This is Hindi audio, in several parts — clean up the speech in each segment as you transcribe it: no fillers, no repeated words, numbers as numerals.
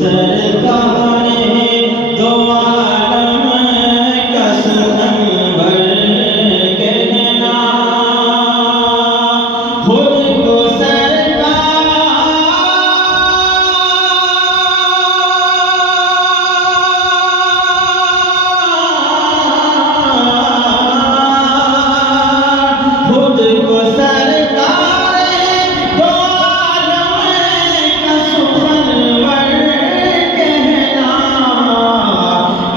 सरकार है दो आलम का सुनवर कहना, खुद को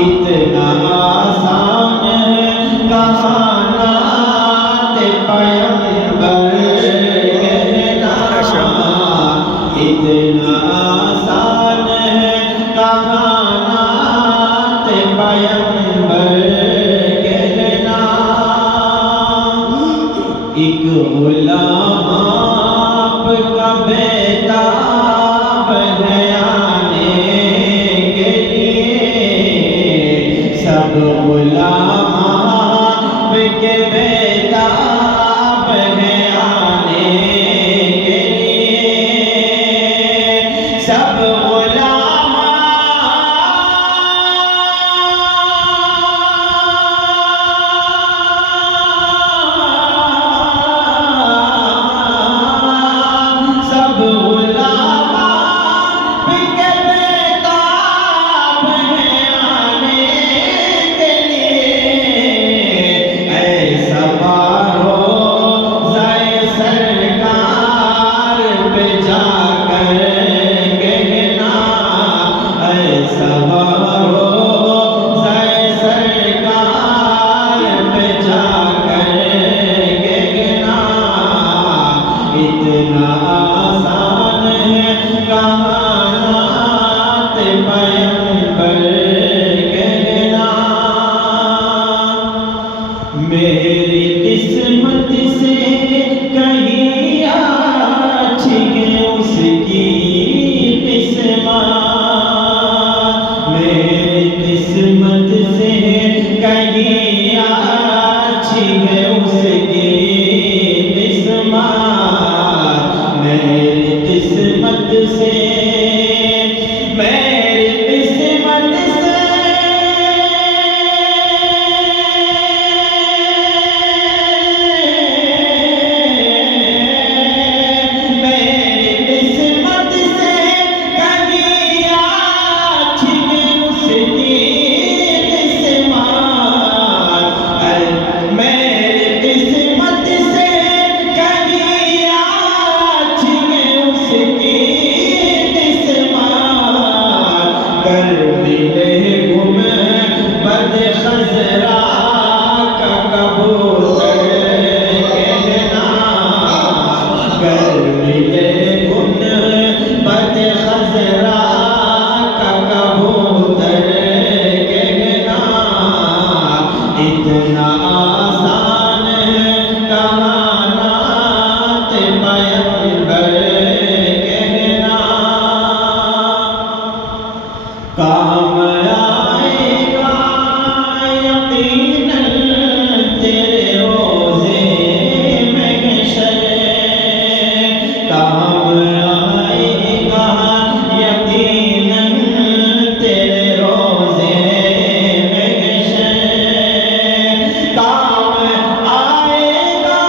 इतना आसान कहानात पैगंबर कहना, इतना आसान कहानात पैगंबर कहना। एक गुलाम आपका बेताब है आने के लिए, सब गुलाम आपके बेताब है आने के लिए, सब गुलाम इतना आसान है कहानात पैगंबर कहना। मेरी किस्मत से कहीं अच्छी है उसकी किस्मत, मेरी किस्मत से कहीं अच्छी है उसकी मेरी किस्मत से, मेरी किस्मत से, मेरी किस्मत से कहीं अच्छी है उसकी किस्मत, मेरी किस्मत से खज़रा का कबूतर कहना, कर मिले गुन बद खज़रा का कबूतर कहना। इतना आसान कहानात पैगंबर कहना, काम तेरे रोज़े में महशर काम आएगा यकीनन, तेरे रोज़े में महशर काम आएगा,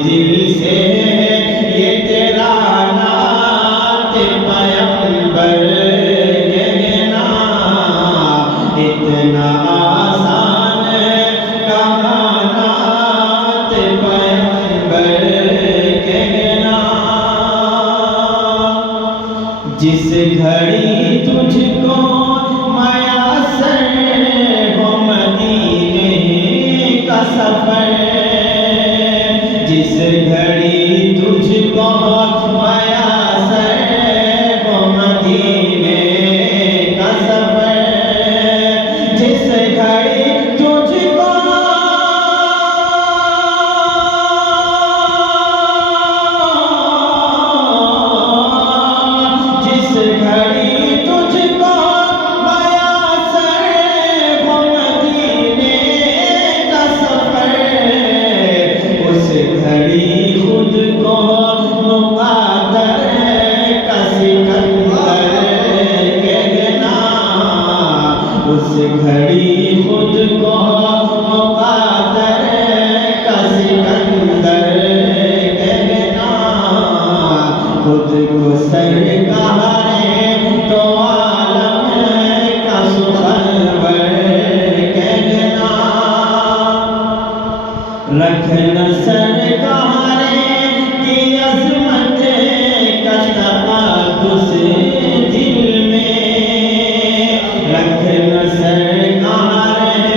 दिल से ये तेरा नात पैगंबर कहना। इतना आसान कहानात पैगंबर कहना। जिस घड़ी तुझको माया घड़ी खुद को मुक़द्दर का सिकंदर कहना, खुद को सरकार तो आलम का सुखलवर कहना। रखना सरकार की अज़मत का तक़द्दुस दिल में, रखना सरकार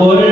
और